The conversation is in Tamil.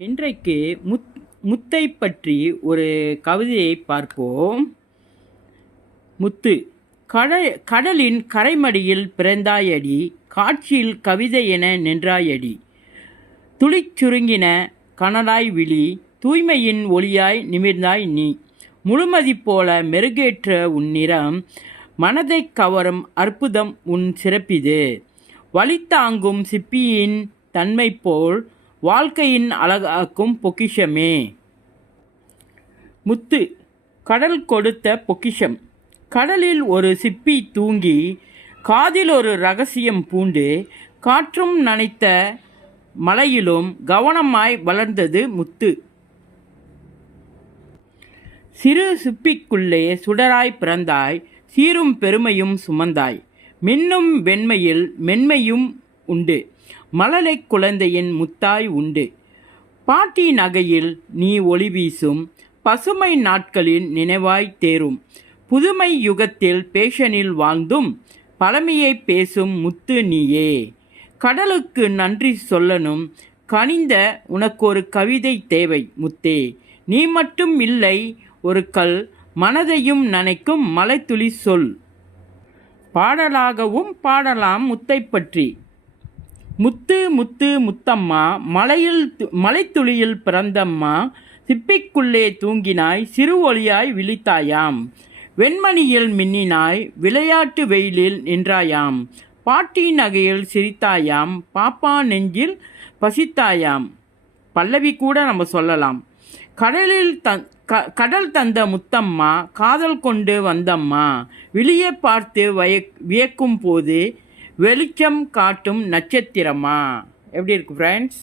இன்றைக்கு முத்தை பற்றி ஒரு கவிதையை பார்ப்போம். முத்து. கடலின் கரைமடியில் பிறந்தாயடி, காட்சியில் கவிதை என நின்றாயடி. துளிச் சுருங்கின கனலாய் விழி, தூய்மையின் ஒளியாய் நிமிர்ந்தாய் நீ. முழுமதி போல மெருகேற்ற உன்னிறம், மனதைக் கவரும் அற்புதம் உன் சிறப்பிது. வலித்தாங்கும் சிப்பியின் தன்மை போல், வாழ்க்கையின் அழகாக்கும் பொக்கிஷமே. முத்து. கடல் கொடுத்த பொக்கிஷம். கடலில் ஒரு சிப்பி தூங்கி, காதில் ஒரு ரகசியம் பூண்டு, காற்றும் நனைத்த மலையிலும் கவனமாய் வளர்ந்தது முத்து. சிறு சிப்பிக்குள்ளே சுடராய் பிறந்தாய், சீரும் பெருமையும் சுமந்தாய். மின்னும் வெண்மையில் மென்மையும் உண்டு, மழலைக் குழந்தையின் முத்தாய் உண்டு. பாட்டி நகையில் நீ ஒளி வீசும், பசுமை நாட்களின் நினைவாய் தேரும். புதுமை யுகத்தில் பேஷனில் வாழ்ந்தும், பழமையை பேசும் முத்து நீயே. கடலுக்கு நன்றி சொல்லணும் கனிந்த உனக்கொரு கவிதை தேவை முத்தே. நீ மட்டும் இல்லை ஒரு கல், மனதையும் நனைக்கும் மலைத்துளி சொல். பாடலாகவும் பாடலாம் முத்தை பற்றி. முத்து முத்து முத்தம்மா, மலைத்துளியில் பிறந்தம்மா. சிப்பிக்குள்ளே தூங்கினாய், சிறு ஒளியாய் விழித்தாயாம். வெண்மணியில் மின்னினாய், விளையாட்டு வெயிலில் நின்றாயாம். பாட்டி நகையில் சிரித்தாயாம், பாப்பா நெஞ்சில் பசித்தாயாம். பல்லவி கூட நம்ம சொல்லலாம். கடல் தந்த முத்தம்மா, காதல் கொண்டு வந்தம்மா. விழியை பார்த்து வியக்கும் போது வெளிச்சம் காட்டும் நட்சத்திரமா. எப்படி இருக்கு ஃப்ரெண்ட்ஸ்?